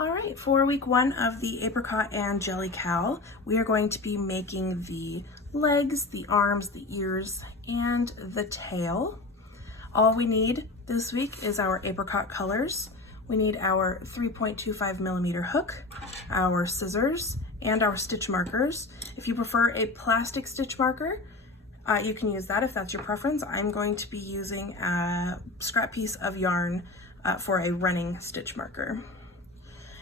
All right, for week 1 of the Apricot&Jelly CAL, we are going to be making the legs, the arms, the ears, and the tail. All we need this week is our apricot colors. We need our 3.25 millimeter hook, our scissors, and our stitch markers. If you prefer a plastic stitch marker, you can use that if that's your preference. I'm going to be using a scrap piece of yarn for a running stitch marker.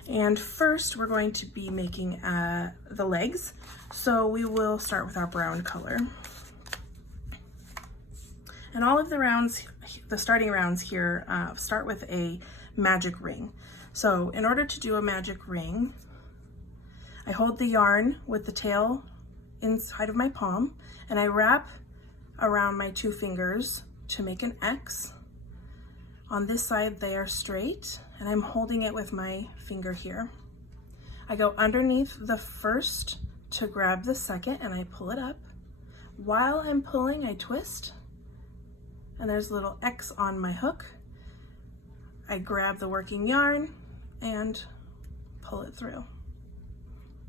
And first we're going to be making the legs. So we will start with our brown color. And all of the rounds, the starting rounds here, start with a magic ring. So in order to do a magic ring, I hold the yarn with the tail inside of my palm and I wrap around my 2 fingers to make an X. On this side they are straight and I'm holding it with my finger here. I go underneath the first to grab the second and I pull it up. While I'm pulling, I twist and there's a little X on my hook. I grab the working yarn and pull it through.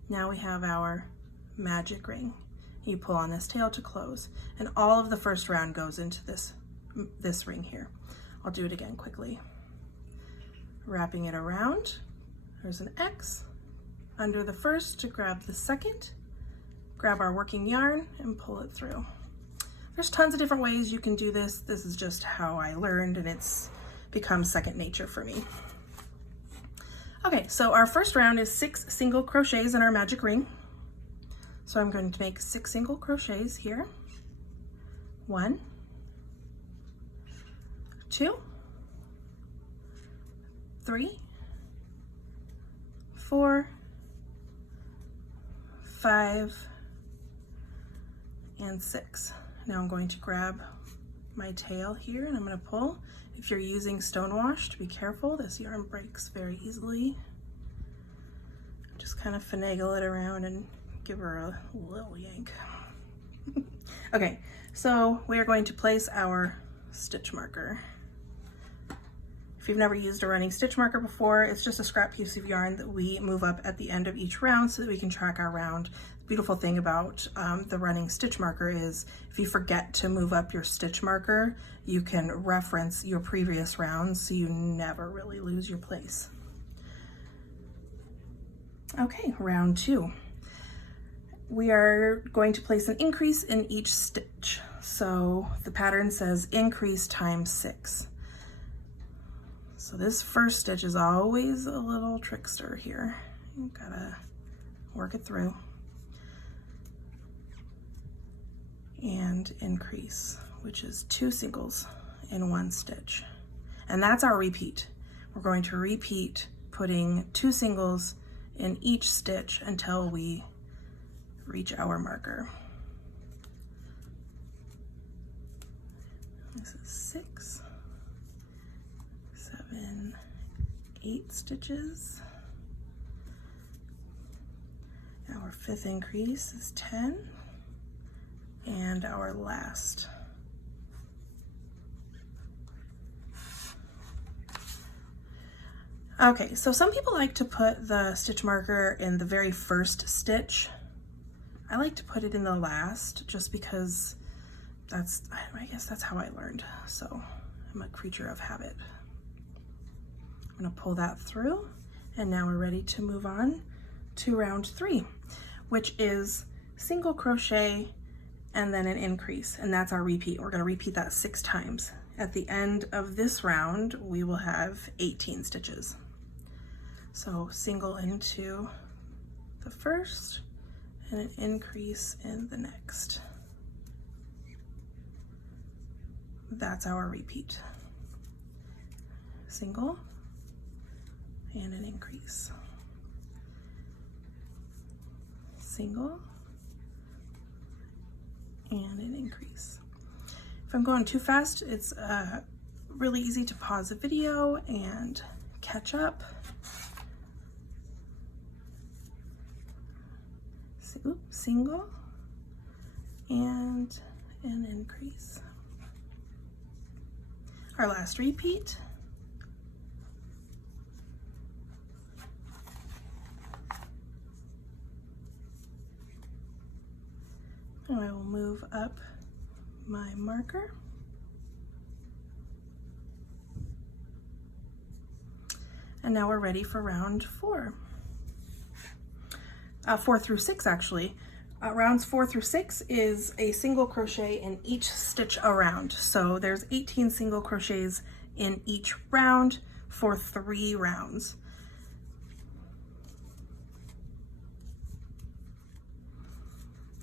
Now we have our magic ring. You pull on this tail to close and all of the first round goes into this ring here. I'll do it again quickly. Wrapping it around, there's an X under the first to grab the second, grab our working yarn and pull it through. There's tons of different ways you can do this. This is just how I learned and it's become second nature for me. Okay, so our first round is 6 single crochets in our magic ring. So I'm going to make 6 single crochets here. 1, 2, 3, 4, 5, and 6. Now I'm going to grab my tail here and I'm going to pull. If you're using stone washed, be careful. This yarn breaks very easily. Just kind of finagle it around and give her a little yank. Okay, so we are going to place our stitch marker. If you've never used a running stitch marker before, it's just a scrap piece of yarn that we move up at the end of each round so that we can track our round. The beautiful thing about the running stitch marker is if you forget to move up your stitch marker, you can reference your previous rounds so you never really lose your place. Okay, round 2. We are going to place an increase in each stitch. So the pattern says increase times 6. So this first stitch is always a little trickster here. You gotta work it through. And increase, which is 2 singles in 1 stitch. And that's our repeat. We're going to repeat putting 2 singles in each stitch until we reach our marker. This is 6, 7, 8 stitches. Our 5th increase is 10, and our last. Okay, so some people like to put the stitch marker in the very first stitch. I like to put it in the last just because I guess that's how I learned. So I'm a creature of habit. I'm gonna pull that through and now we're ready to move on to round 3, which is single crochet and then an increase, and that's our repeat. We're gonna repeat that 6 times. At the end of this round, we will have 18 stitches. So single into the first and an increase in the next. That's our repeat. Single and an increase. Single and an increase. If I'm going too fast, it's really easy to pause the video and catch up. Single and an increase. Our last repeat. marker. And now we're ready for round 4. 4 through 6 actually. Rounds 4 through 6 is a single crochet in each stitch around. So there's 18 single crochets in each round for 3 rounds.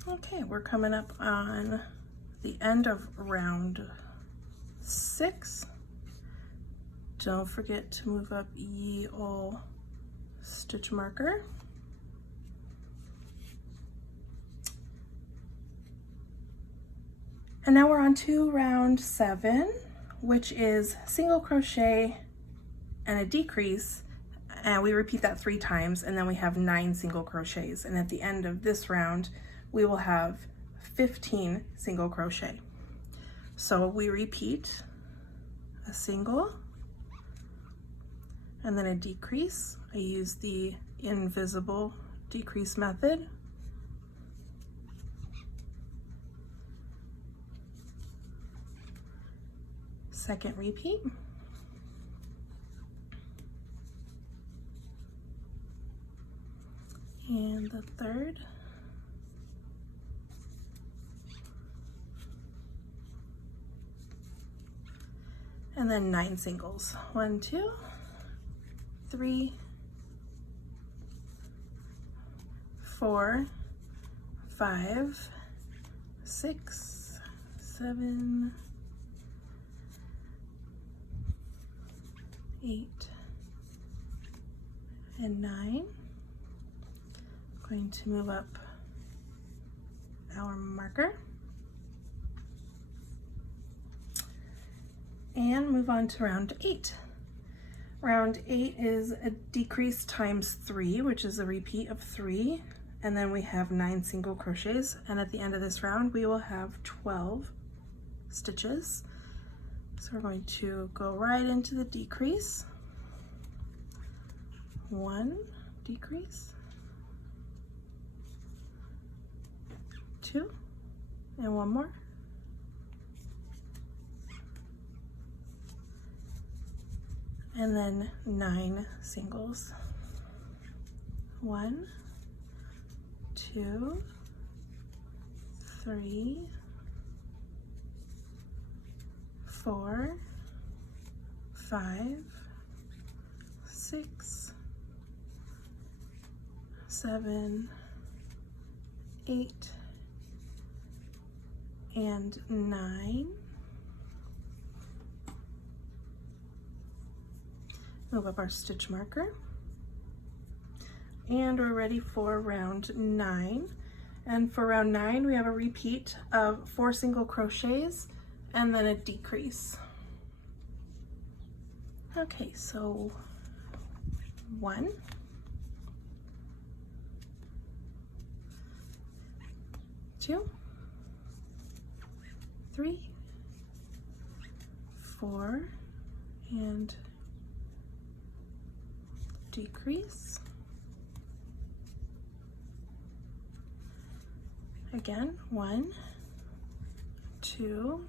Okay, we're coming up on the end of round 6. Don't forget to move up ye ol' stitch marker. And now we're on to round 7, which is single crochet and a decrease, and we repeat that 3 times, and then we have 9 single crochets. And at the end of this round, we will have 15 single crochet. So we repeat a single and then a decrease. I use the invisible decrease method. Second repeat. And the third. And then 9 singles. 1, 2, 3, 4, 5, 6, 7, 8, and 9. I'm going to move up our marker and move on to round 8. Round 8 is a decrease times 3, which is a repeat of 3, and then we have 9 single crochets, and at the end of this round we will have 12 stitches. So we're going to go right into the decrease. 1 decrease, 2, and 1 more. And then 9 singles. 1, 2, 3, 4, 5, 6, 7, 8, and 9. Move up our stitch marker. And we're ready for round 9. And for round 9, we have a repeat of 4 single crochets and then a decrease. Okay, so 1, 2, 3, 4, and decrease. Again, 1, 2,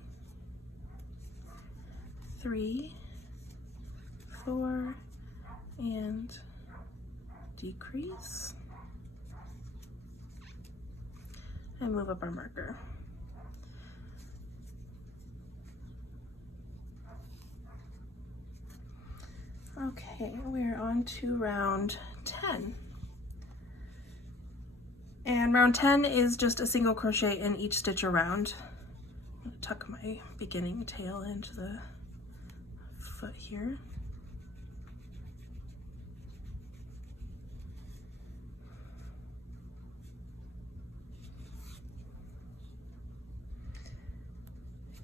3, 4, and decrease. And move up our marker. Okay, we're on to round 10. And round 10 is just a single crochet in each stitch around. I'm gonna tuck my beginning tail into the foot here.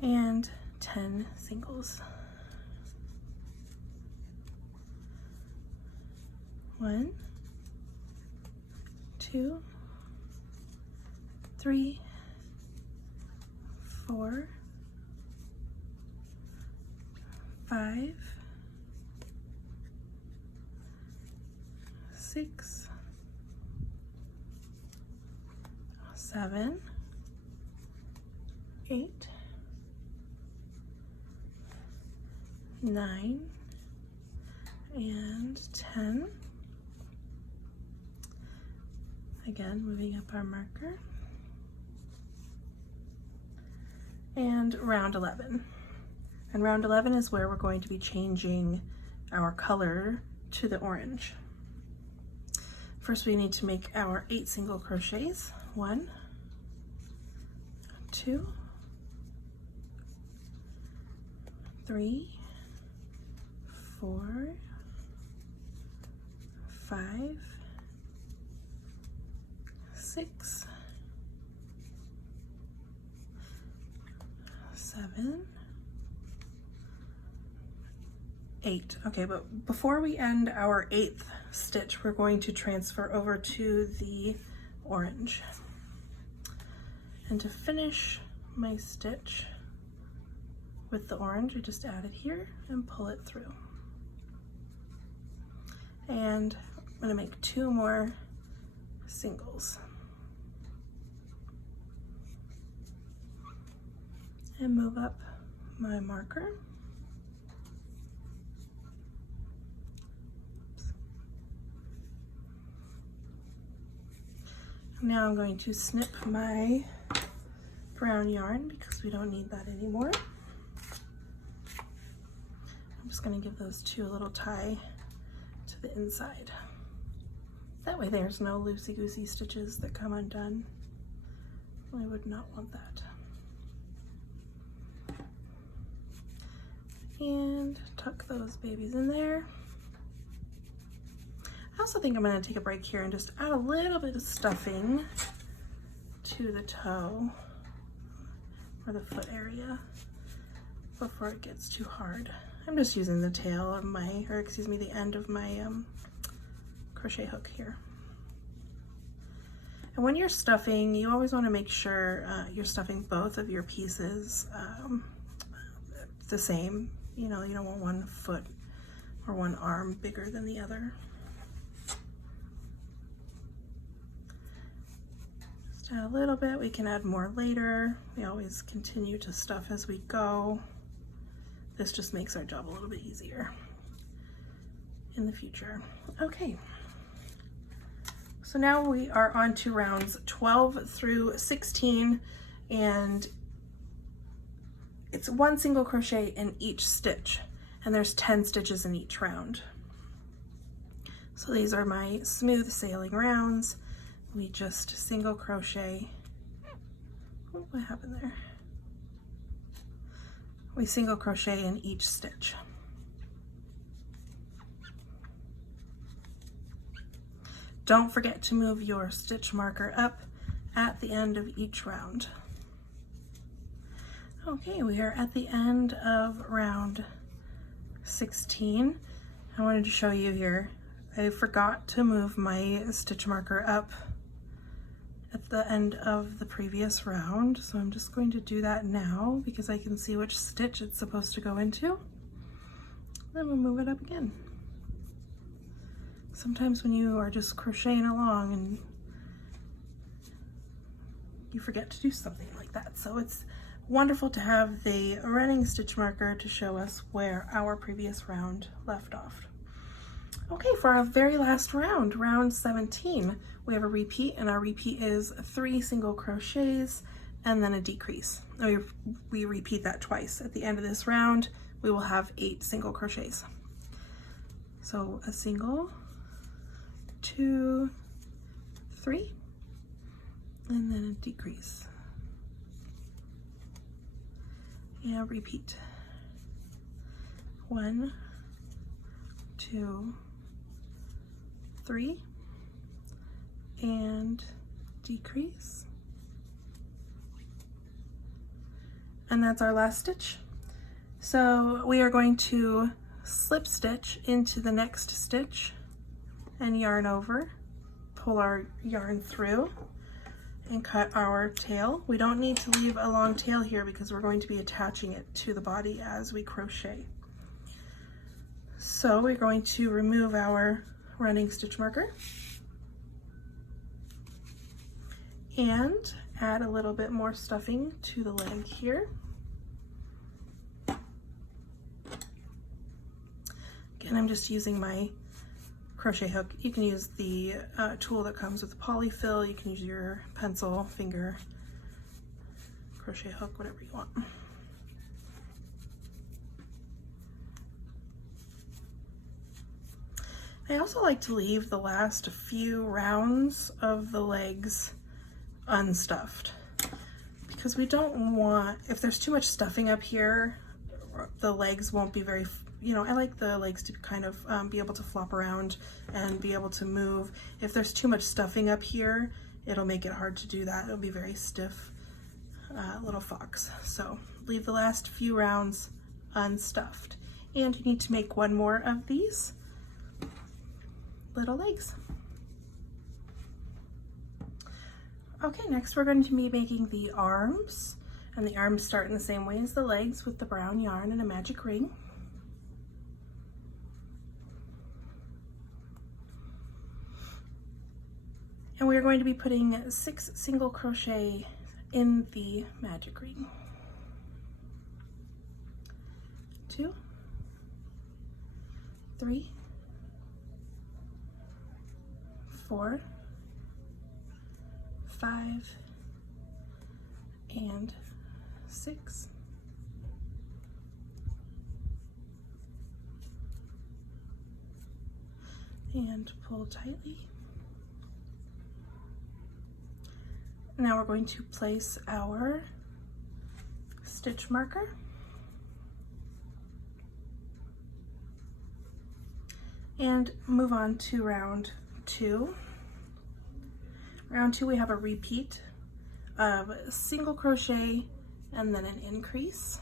And 10 singles. 1, 2, 3, 4, 5, 6, 7, 8, 9, and 10. Again, moving up our marker. And round 11. And round 11 is where we're going to be changing our color to the orange. First, we need to make our 8 single crochets. 1, 2, 3, 4, 5, 6, 7, 8. Okay, but before we end our 8th stitch, we're going to transfer over to the orange. And to finish my stitch with the orange, I just add it here and pull it through. And I'm going to make 2 more singles. And move up my marker. Now I'm going to snip my brown yarn because we don't need that anymore. I'm just going to give those 2 a little tie to the inside. That way there's no loosey-goosey stitches that come undone. I would not want that. And tuck those babies in there. I also think I'm going to take a break here and just add a little bit of stuffing to the toe or the foot area before it gets too hard. I'm just using the tail of my, or excuse me, the end of my crochet hook here. And when you're stuffing, you always want to make sure you're stuffing both of your pieces the same. You know, you don't want one foot or one arm bigger than the other. Just add a little bit. We can add more later. We always continue to stuff as we go. This just makes our job a little bit easier in the future. Okay. So now we are on to rounds 12 through 16, and it's 1 single crochet in each stitch, and there's 10 stitches in each round. So these are my smooth sailing rounds. We just single crochet. Oh, what happened there? We single crochet in each stitch. Don't forget to move your stitch marker up at the end of each round. Okay, we are at the end of round 16. I wanted to show you here, I forgot to move my stitch marker up at the end of the previous round, so I'm just going to do that now because I can see which stitch it's supposed to go into. Then we'll move it up again. Sometimes when you are just crocheting along and you forget to do something like that, so it's wonderful to have the running stitch marker to show us where our previous round left off. Okay, for our very last round, round 17, we have a repeat, and our repeat is 3 single crochets and then a decrease. We repeat that twice. At the end of this round, we will have 8 single crochets. So a single, 2, 3, and then a decrease. And repeat. 1, 2, 3, and decrease. And that's our last stitch. So we are going to slip stitch into the next stitch and yarn over, pull our yarn through, and cut our tail. We don't need to leave a long tail here because we're going to be attaching it to the body as we crochet. So we're going to remove our running stitch marker and add a little bit more stuffing to the leg here. just using my crochet hook. You can use the tool that comes with the polyfill. You can use your pencil, finger, crochet hook, whatever you want. I also like to leave the last few rounds of the legs unstuffed, because we don't want, if there's too much stuffing up here, the legs won't be very, you know, I like the legs to kind of be able to flop around and be able to move. If there's too much stuffing up here, it'll make it hard to do that. It'll be very stiff little fox. So leave the last few rounds unstuffed. And you need to make one more of these little legs. Okay, next we're going to be making the arms, and the arms start in the same way as the legs with the brown yarn and a magic ring. And we're going to be putting 6 single crochet in the magic ring. 2, 3, 4, 5, and 6. And pull tightly. Now we're going to place our stitch marker. And move on to round 2. Round 2, we have a repeat of single crochet and then an increase.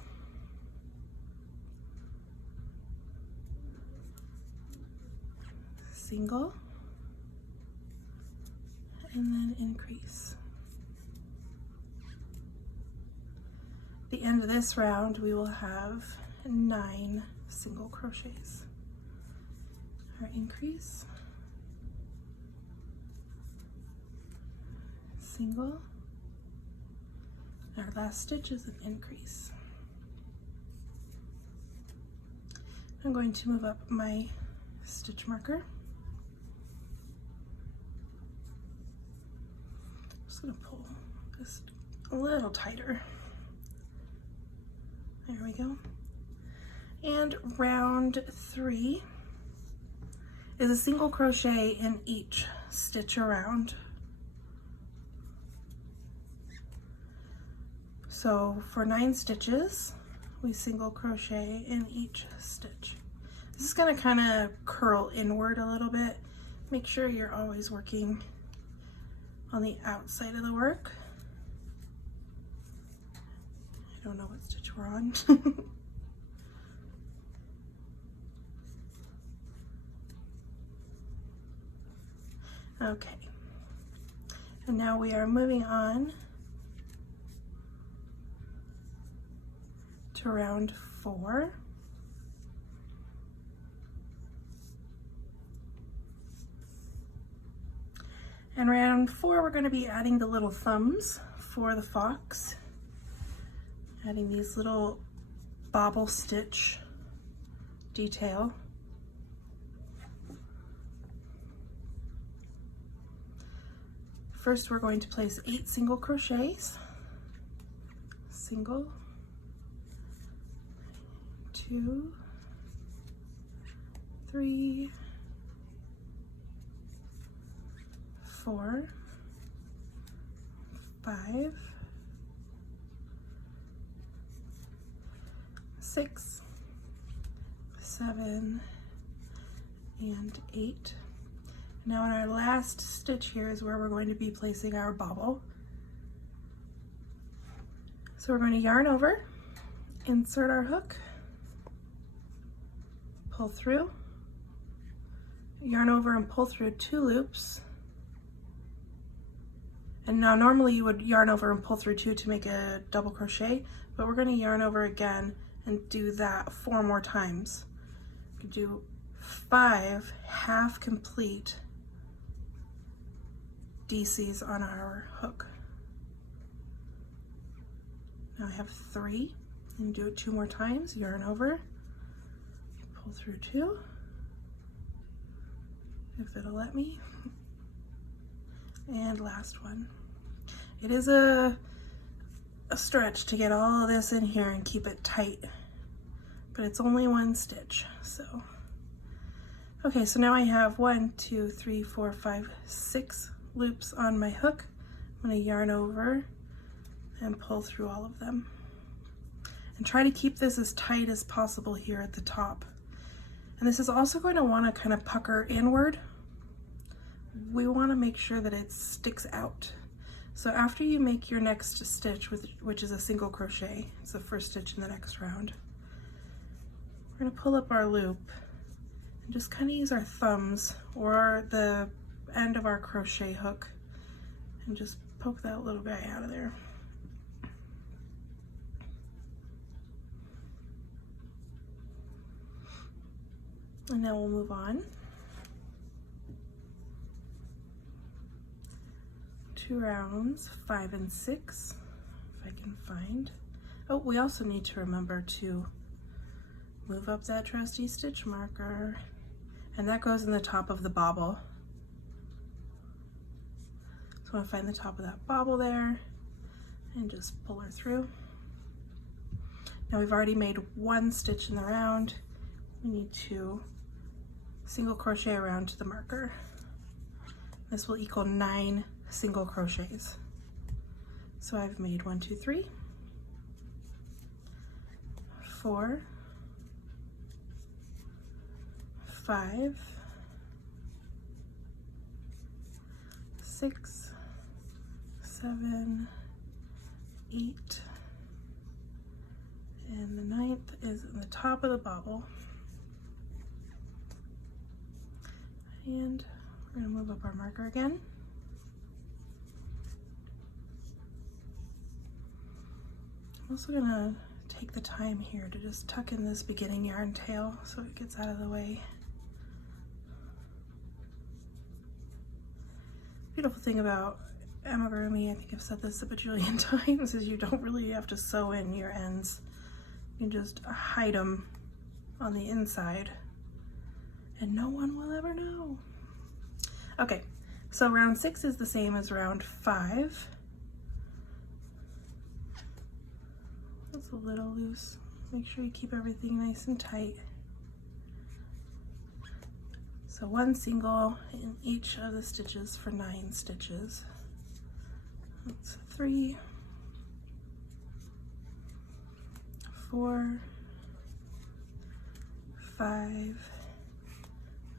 Single and then increase. At the end of this round, we will have 9 single crochets. Our increase, single, our last stitch is an increase. I'm going to move up my stitch marker. I'm just going to pull this a little tighter. There we go. And round 3 is a single crochet in each stitch around. So for 9 stitches, we single crochet in each stitch. This is going to kind of curl inward a little bit. Make sure you're always working on the outside of the work. I don't know what stitch we're on. Okay, and now we are moving on to round 4. And round 4, we're going to be adding the little thumbs for the fox, adding these little bobble stitch detail. First, we're going to place 8 single crochets. Single, 2, 3, 4, 5, 6, 7, and 8. Now in our last stitch here is where we're going to be placing our bobble. So we're going to yarn over, insert our hook, pull through, yarn over and pull through 2 loops. And now normally you would yarn over and pull through 2 to make a double crochet, but we're going to yarn over again and do that 4 more times. You can do 5 half complete DCs on our hook. Now I have 3, and do it 2 more times, yarn over, pull through 2, if it'll let me. And last one. It is a stretch to get all of this in here and keep it tight, but it's only one stitch, so. Okay, so now I have 1, 2, 3, 4, 5, 6 loops on my hook. I'm going to yarn over and pull through all of them. And try to keep this as tight as possible here at the top. And this is also going to want to kind of pucker inward. We want to make sure that it sticks out. So after you make your next stitch, which is a single crochet, it's the first stitch in the next round, we're going to pull up our loop and just kind of use our thumbs or the end of our crochet hook and just poke that little guy out of there. And now we'll move on to rounds 5 and 6, if I can find. Oh, we also need to remember to move up that trusty stitch marker, and that goes in the top of the bobble. So I want to find the top of that bobble there and just pull her through. Now we've already made one stitch in the round. We need to single crochet around to the marker. This will equal 9 single crochets. So I've made 1, 2, 3, 4, 5, 6, 7, 8, and the 9th is in the top of the bobble. And we're going to move up our marker again. I'm also going to take the time here to just tuck in this beginning yarn tail so it gets out of the way. Beautiful thing about amigurumi, I think I've said this a bajillion times, is you don't really have to sew in your ends. You can just hide them on the inside and no one will ever know. Okay, so round 6 is the same as round 5. It's a little loose. Make sure you keep everything nice and tight. So 1 single in each of the stitches for 9 stitches. That's 3, 4, 5,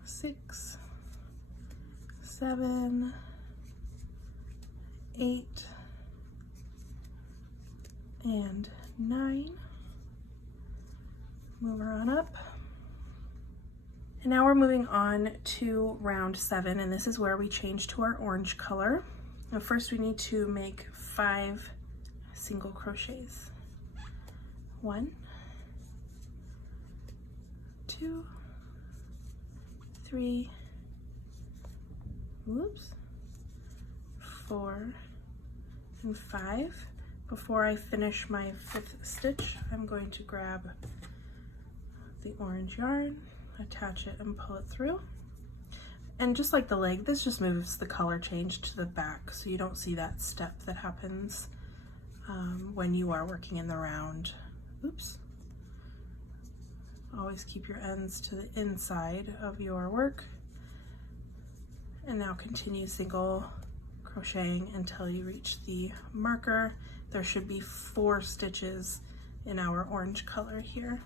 6, 7, 8, and 9. Move her on up. And now we're moving on to round 7, and this is where we change to our orange color. Now first we need to make 5 single crochets. 1, 2, 3, whoops, 4, and 5. Before I finish my 5th stitch, I'm going to grab the orange yarn, attach it, and pull it through. And just like the leg, this just moves the color change to the back, so you don't see that step that happens when you are working in the round. Oops. Always keep your ends to the inside of your work. And now continue single crocheting until you reach the marker. There should be 4 stitches in our orange color here.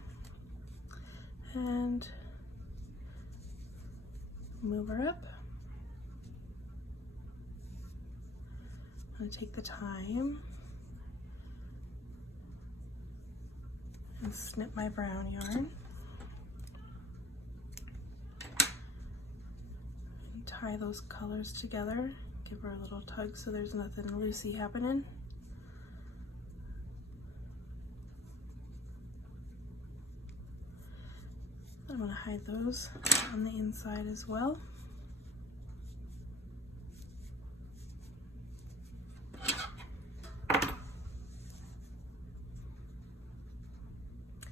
And move her up. I'm going to take the time and snip my brown yarn. And tie those colors together. Give her a little tug so there's nothing loosey happening. I'm going to hide those on the inside as well.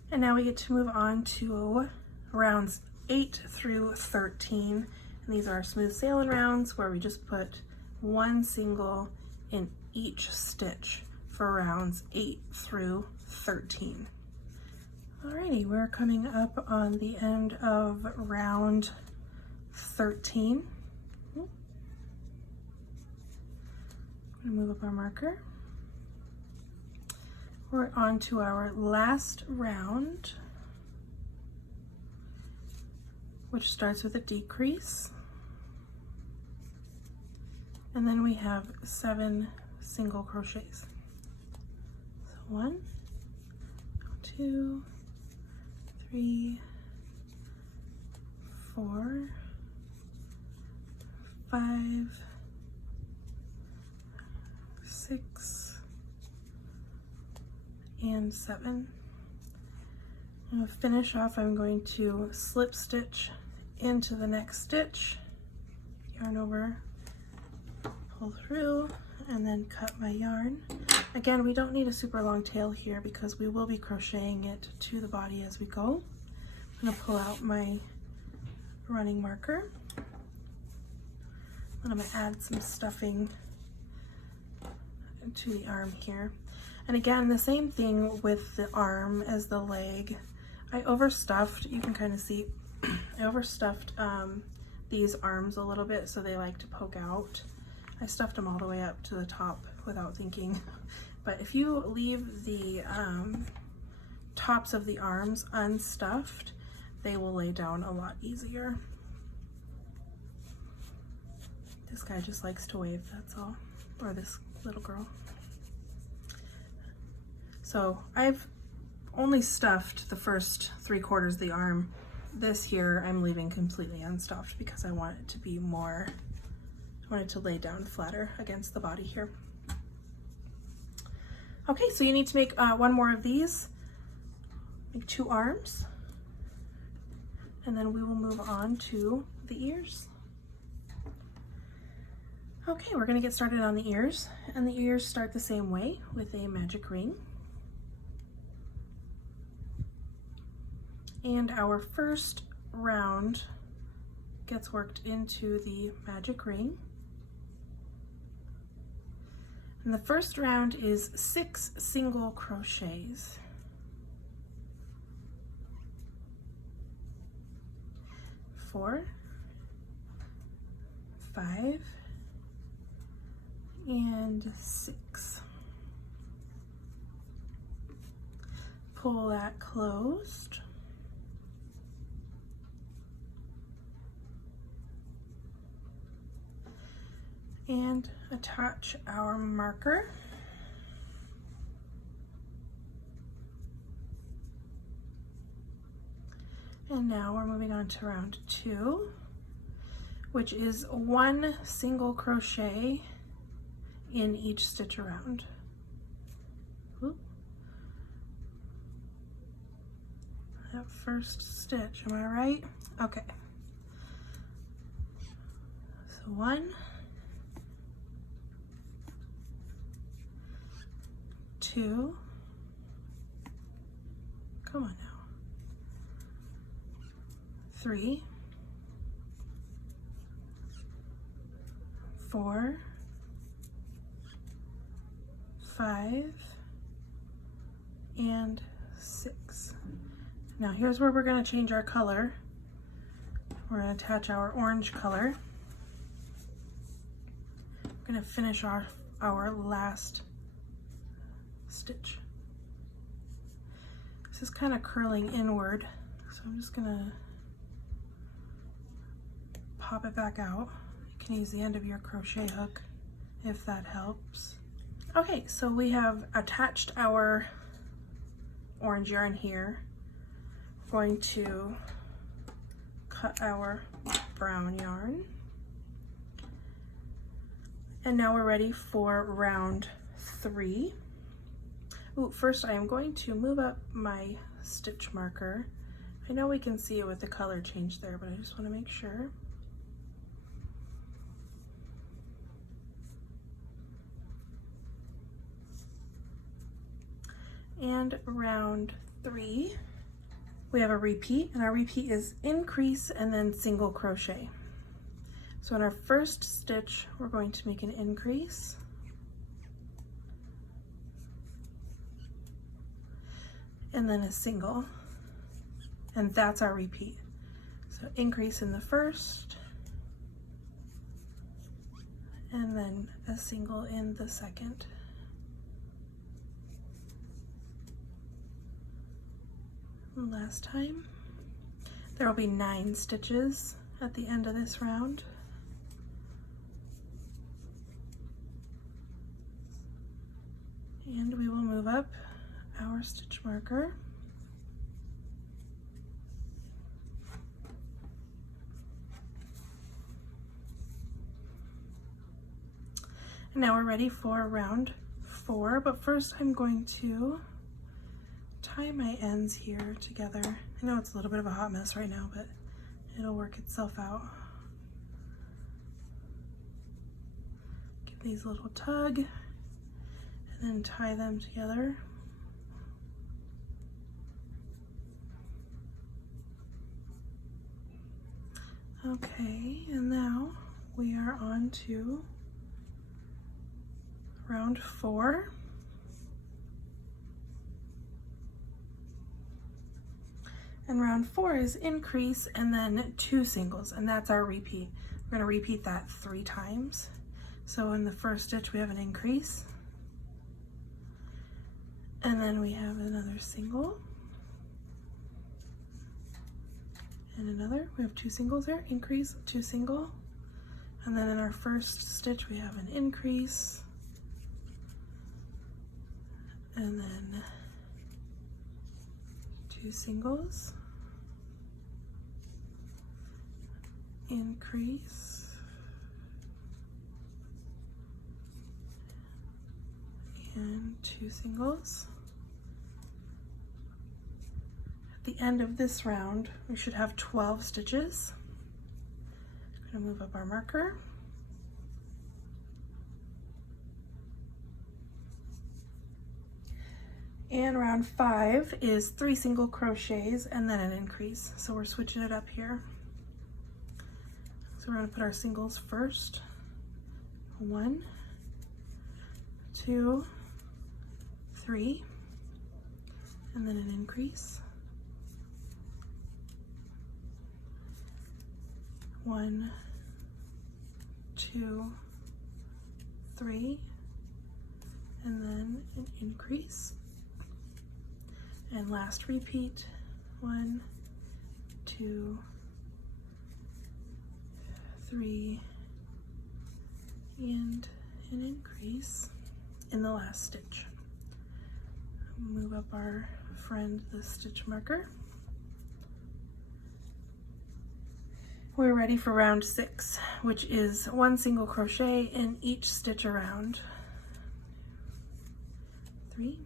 And now we get to move on to rounds 8 through 13. And these are our smooth sailing rounds where we just put one single in each stitch for rounds 8 through 13. Alrighty, we're coming up on the end of round 13. I'm gonna move up our marker. We're on to our last round, which starts with a decrease. And then we have 7 single crochets. So 1, 2, 3, 4, 5, 6, and 7. I'm going to finish off, I'm going to slip stitch into the next stitch, yarn over, pull through, and then cut my yarn. Again, we don't need a super long tail here because we will be crocheting it to the body as we go. I'm going to pull out my running marker, and I'm going to add some stuffing to the arm here. And again, the same thing with the arm as the leg. I overstuffed, you can kind of see, I overstuffed these arms a little bit so they like to poke out. I stuffed them all the way up to the top without thinking. But if you leave the tops of the arms unstuffed, they will lay down a lot easier. This guy just likes to wave, that's all. Or this little girl. So I've only stuffed the first 3/4 of the arm. This here I'm leaving completely unstuffed because I want it to be more, I want it to lay down flatter against the body here. Okay, so you need to make one more of these, make 2 arms, and then we will move on to the ears. Okay, we're gonna get started on the ears, and the ears start the same way with a magic ring. And our first round gets worked into the magic ring. And the first round is 6 single crochets. 4, 5, and 6. Pull that closed. And attach our marker. And now we're moving on to round 2, which is 1 single crochet in each stitch around. Oop. That first stitch, am I right? Okay. So 1, 2, come on now, 3, 4, 5, and 6. Now here's where we're going to change our color. We're going to attach our orange color. We're going to finish our last stitch. This is kind of curling inward, so I'm just gonna pop it back out. You can use the end of your crochet hook if that helps. Okay, so we have attached our orange yarn here. We're going to cut our brown yarn. And now we're ready for round 3. Ooh, first I am going to move up my stitch marker. I know we can see it with the color change there, but I just want to make sure. And round 3, we have a repeat, and our repeat is increase and then single crochet. So in our first stitch, we're going to make an increase. And then a single. And that's our repeat. So increase in the first, and then a single in the second. And last time. There will be 9 stitches at the end of this round. And we will move up our stitch marker. And now we're ready for round 4, but first I'm going to tie my ends here together. I know it's a little bit of a hot mess right now, but it'll work itself out. Give these a little tug and then tie them together. Okay, and now we are on to round 4. And round 4 is increase and then 2 singles, and that's our repeat. We're going to repeat that 3 times. So in the first stitch we have an increase, and then we have another single, and another. We have 2 singles there, increase, 2 single, and then in our first stitch we have an increase, and then 2 singles, increase, and 2 singles. At the end of this round, we should have 12 stitches. I'm going to move up our marker. And round 5 is 3 single crochets and then an increase. So we're switching it up here. So we're going to put our singles first. 1, 2, 3, and then an increase. 1, 2, 3, and then an increase. And last repeat, 1, 2, 3, and an increase in the last stitch. Move up our friend the stitch marker. We're ready for round 6, which is 1 single crochet in each stitch around. 3,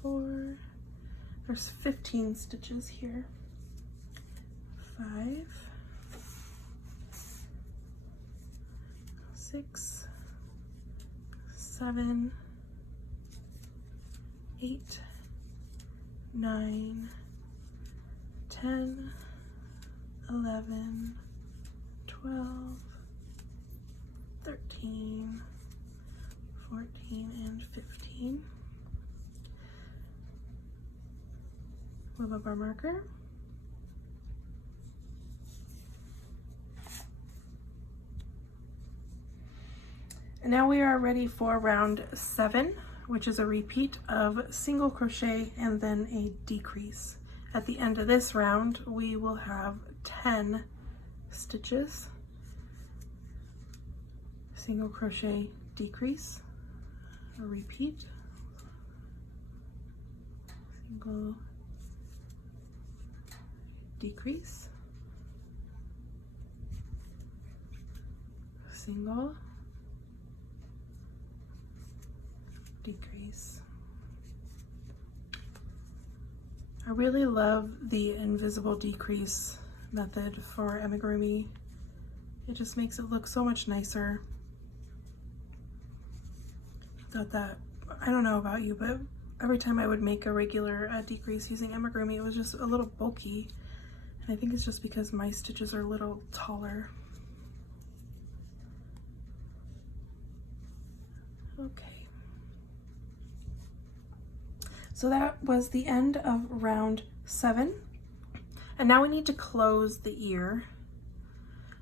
4, there's 15 stitches here. 5, 6, 7, 8, 9, 10, 11, 12, 13, 14, and 15. Move up our marker. And now we are ready for round 7, which is a repeat of single crochet and then a decrease. At the end of this round, we will have 10 stitches. Single crochet, decrease, a repeat, single, decrease, single, decrease. I really love the invisible decrease method for amigurumi. It just makes it look so much nicer. Thought that, I don't know about you, but every time I would make a regular decrease using amigurumi, it was just a little bulky. And I think it's just because my stitches are a little taller. Okay. So that was the end of round 7. And now we need to close the ear.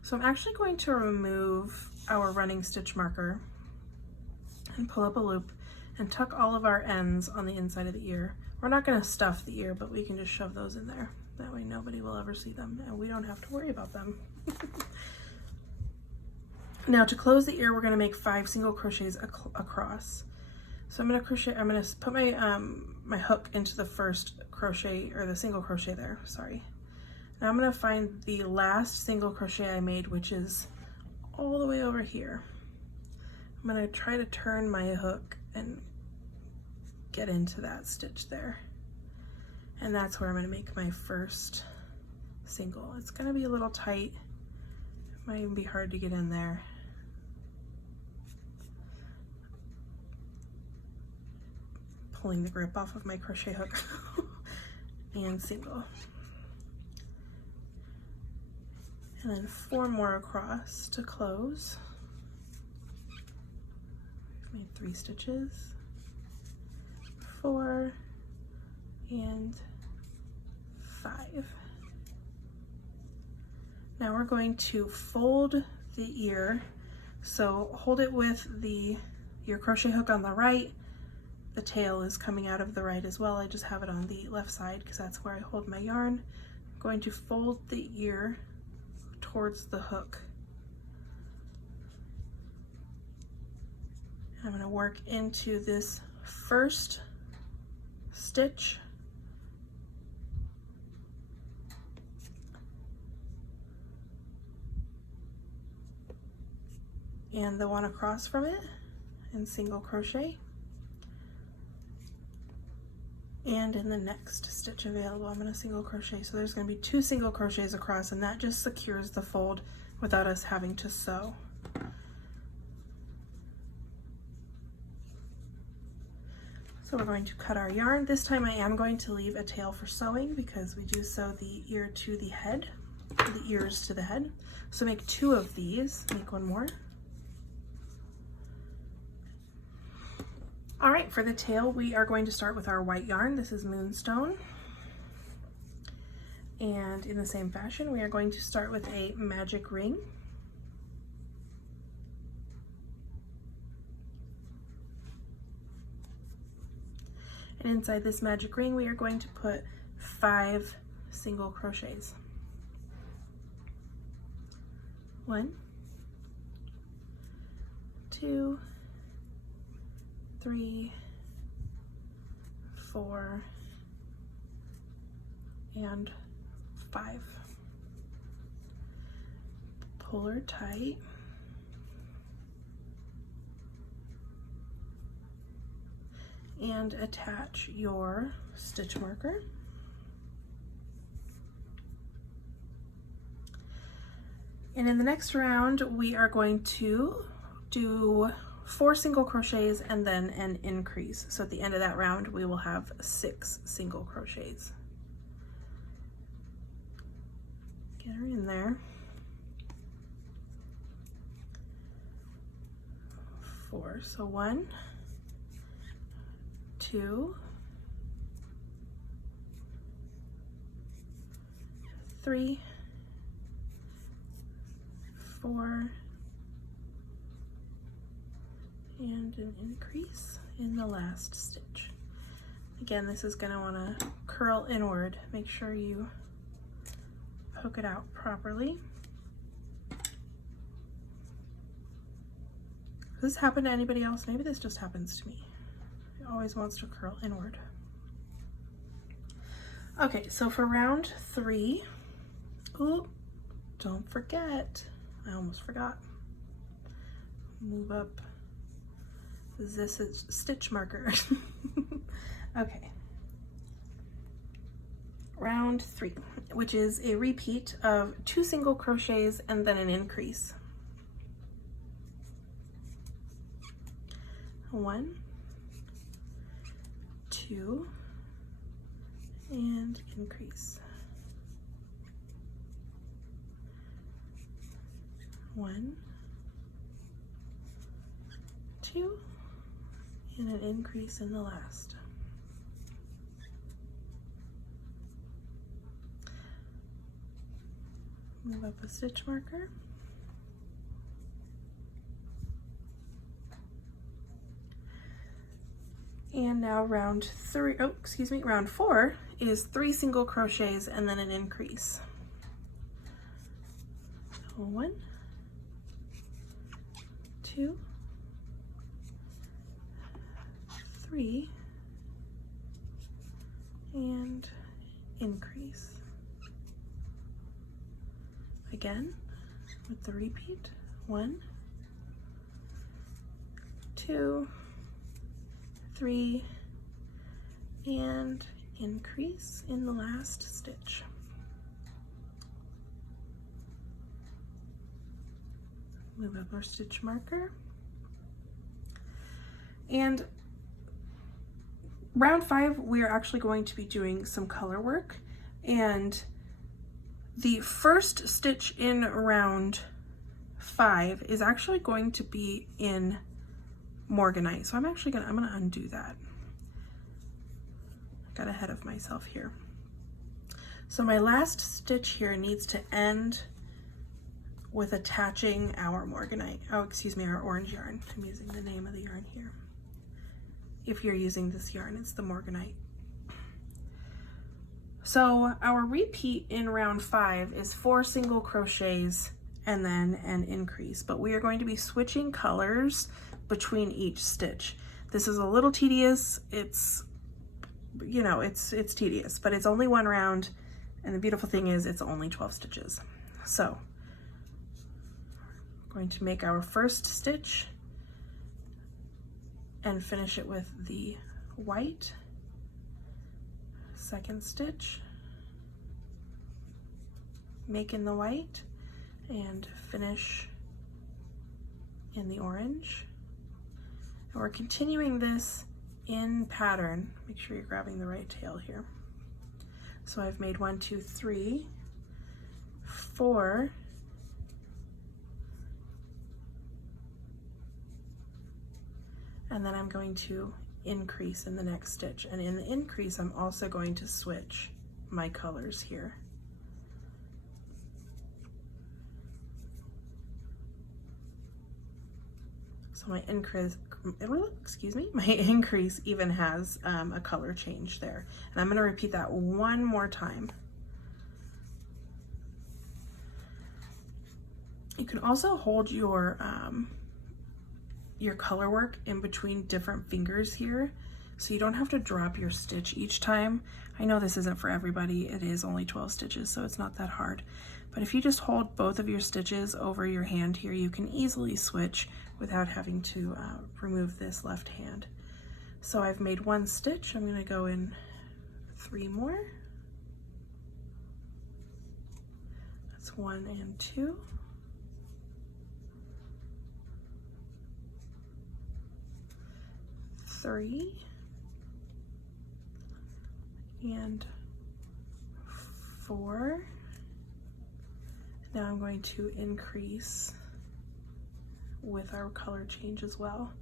So I'm actually going to remove our running stitch marker and pull up a loop and tuck all of our ends on the inside of the ear. We're not going to stuff the ear, but we can just shove those in there. That way nobody will ever see them and we don't have to worry about them. Now to close the ear, we're going to make 5 single crochets across. So I'm going to put my my hook into the first crochet, or the single crochet there, sorry. Now I'm going to find the last single crochet I made, which is all the way over here. I'm going to try to turn my hook and get into that stitch there. And that's where I'm going to make my first single. It's going to be a little tight. It might even be hard to get in there. Pulling the grip off of my crochet hook. And single. And then 4 more across to close. I've made 3 stitches. 4 and 5. Now we're going to fold the ear. So hold it with your crochet hook on the right. The tail is coming out of the right as well. I just have it on the left side because that's where I hold my yarn. I'm going to fold the ear towards the hook. And I'm going to work into this first stitch. And the one across from it, and single crochet. And in the next stitch available, I'm going to single crochet. So there's going to be 2 single crochets across, and that just secures the fold without us having to sew. So we're going to cut our yarn. This time I am going to leave a tail for sewing because we do sew the ear to the head, the ears to the head. So make 2 of these, make 1 more. All right, for the tail, we are going to start with our white yarn. This is Moonstone. And in the same fashion, we are going to start with a magic ring. And inside this magic ring, we are going to put 5 single crochets. 1, 2, 3, 4, and 5. Pull her tight. And attach your stitch marker. And in the next round, we are going to do 4 single crochets and then an increase. So at the end of that round, we will have 6 single crochets. Get her in there. 4, so 1, 2, 3, 4, and an increase in the last stitch. Again, this is going to want to curl inward. Make sure you hook it out properly. Does this happen to anybody else? Maybe this just happens to me. It always wants to curl inward. Okay, so for round 3, oh, don't forget, I almost forgot. Move up this is stitch marker. Okay. Round 3, which is a repeat of 2 single crochets and then an increase. 1, 2, and increase. 1, 2, and an increase in the last. Move up a stitch marker. And now round 4 is 3 single crochets and then an increase. So 1, 2, 3, and increase. Again with the repeat. 1, 2, 3, and increase in the last stitch. Move up our stitch marker. And round 5, we are actually going to be doing some color work, and the first stitch in round 5 is actually going to be in Morganite. So I'm gonna undo that. Got ahead of myself here. So my last stitch here needs to end with attaching our Morganite. Oh, excuse me, our orange yarn. I'm using the name of the yarn here. If you're using this yarn, it's the Morganite. So our repeat in round 5 is 4 single crochets and then an increase, but we are going to be switching colors between each stitch. This is a little tedious. It's, you know, it's tedious, but it's only 1 round, and the beautiful thing is it's only 12 stitches. So we're going to make our first stitch and finish it with the white. Second stitch, make in the white and finish in the orange. And we're continuing this in pattern. Make sure you're grabbing the right tail here. So I've made 1, 2, 3, 4, and then I'm going to increase in the next stitch, and in the increase I'm also going to switch my colors here. So my increase even has a color change there, and I'm going to repeat that one more time. You can also hold your color work in between different fingers here, so you don't have to drop your stitch each time. I know this isn't for everybody, it is only 12 stitches, so it's not that hard. But if you just hold both of your stitches over your hand here, you can easily switch without having to remove this left hand. So I've made 1 stitch, I'm gonna go in 3 more. That's 1 and 2. 3 and 4. Now I'm going to increase with our color change as well,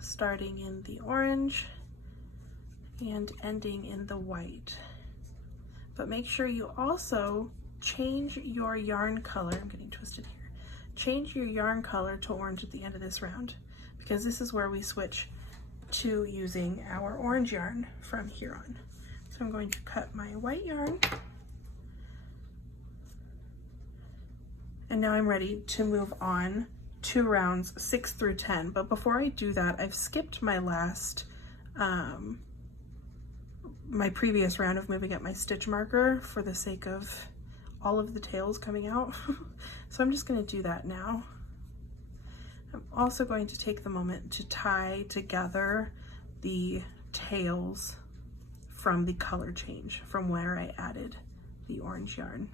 starting in the orange and ending in the white. But make sure you also change your yarn color. I'm getting twisted here. Change your yarn color to orange at the end of this round, because this is where we switch to using our orange yarn from here on. So I'm going to cut my white yarn, and now I'm ready to move on to rounds 6 through 10. But before I do that, I've skipped my last my previous round of moving up my stitch marker for the sake of all of the tails coming out. So I'm just going to do that now. I'm also going to take the moment to tie together the tails from the color change from where I added the orange yarn.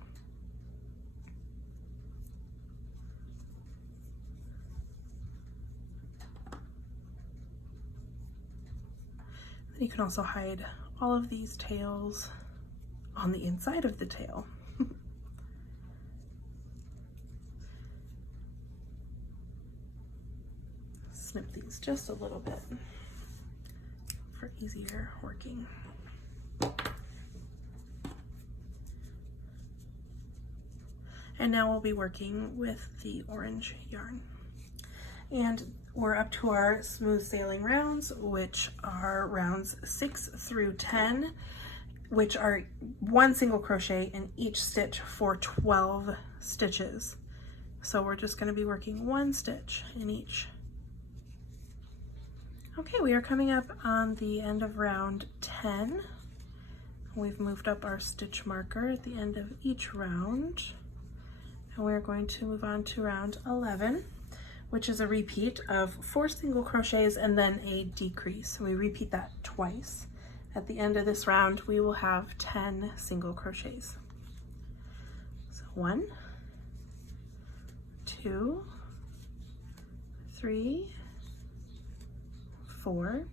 Then you can also hide all of these tails on the inside of the tail. Snip these just a little bit. for easier working. And now we'll be working with the orange yarn. And we're up to our smooth sailing rounds, which are rounds 6 through 10, which are 1 single crochet in each stitch for 12 stitches. So we're just going to be working 1 stitch in each. Okay, we are coming up on the end of round 10. We've moved up our stitch marker at the end of each round. And we're going to move on to round 11, which is a repeat of 4 single crochets and then a decrease. So we repeat that twice. At the end of this round, we will have 10 single crochets. So 1, 2, 3, 4,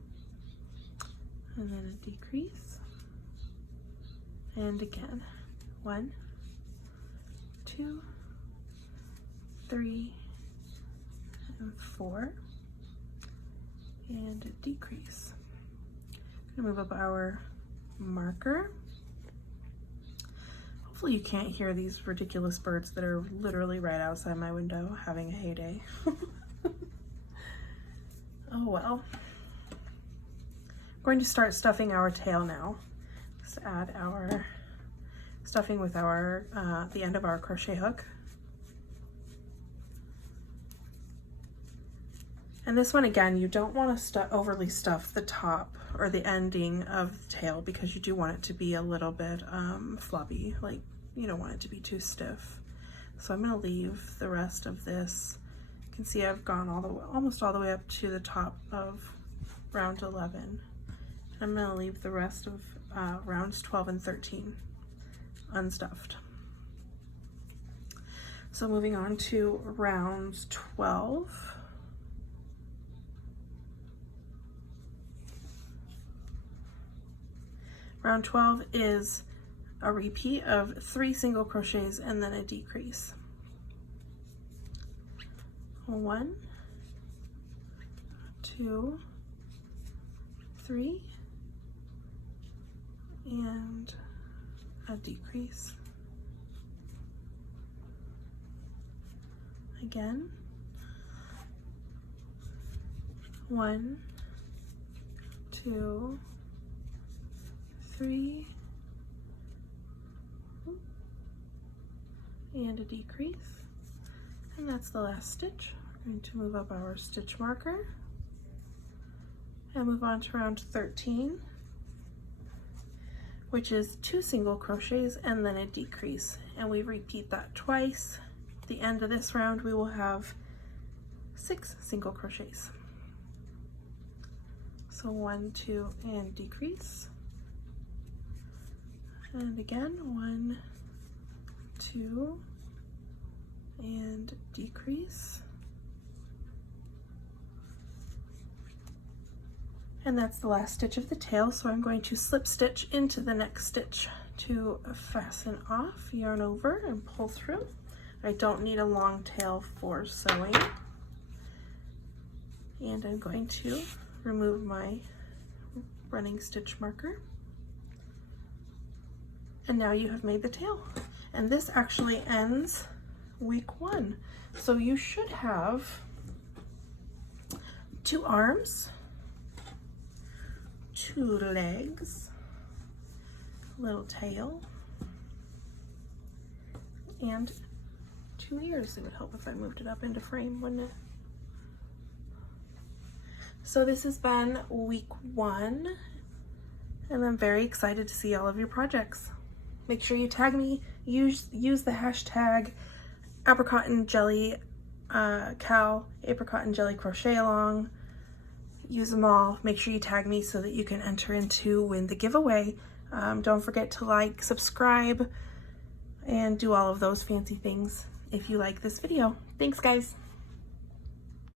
and then a decrease. And again, 1, 2, 3, and 4, and a decrease. I'm gonna move up our marker. Hopefully you can't hear these ridiculous birds that are literally right outside my window having a heyday. Oh well. I'm going to start stuffing our tail now. Let's add our stuffing with our the end of our crochet hook. And this one, again, you don't want to overly stuff the top or the ending of the tail because you do want it to be a little bit floppy. Like, you don't want it to be too stiff. So I'm going to leave the rest of this. You can see I've gone almost all the way up to the top of round 11. I'm going to leave the rest of rounds 12 and 13 unstuffed. So moving on to round 12. Round 12 is a repeat of 3 single crochets and then a decrease. 1, 2, 3, and a decrease. Again, 1, 2, 3, and a decrease, and that's the last stitch. We're going to move up our stitch marker and move on to round 13, which is 2 single crochets and then a decrease, and we repeat that twice. At the end of this round we will have 6 single crochets. So 1, 2, and decrease. And again, 1, 2, and decrease. And that's the last stitch of the tail, so I'm going to slip stitch into the next stitch to fasten off, yarn over, and pull through. I don't need a long tail for sewing. And I'm going to remove my running stitch marker. And now you have made the tail. And this actually ends week 1. So you should have 2 arms, 2 legs, a little tail, and 2 ears. It would help if I moved it up into frame, wouldn't it? So this has been week 1, and I'm very excited to see all of your projects. Make sure you tag me, use the hashtag Apricot&Jelly CAL, Apricot&Jelly Crochet-A-Long. Use them all. Make sure you tag me so that you can enter into win the giveaway. Don't forget to like, subscribe, and do all of those fancy things if you like this video. Thanks, guys.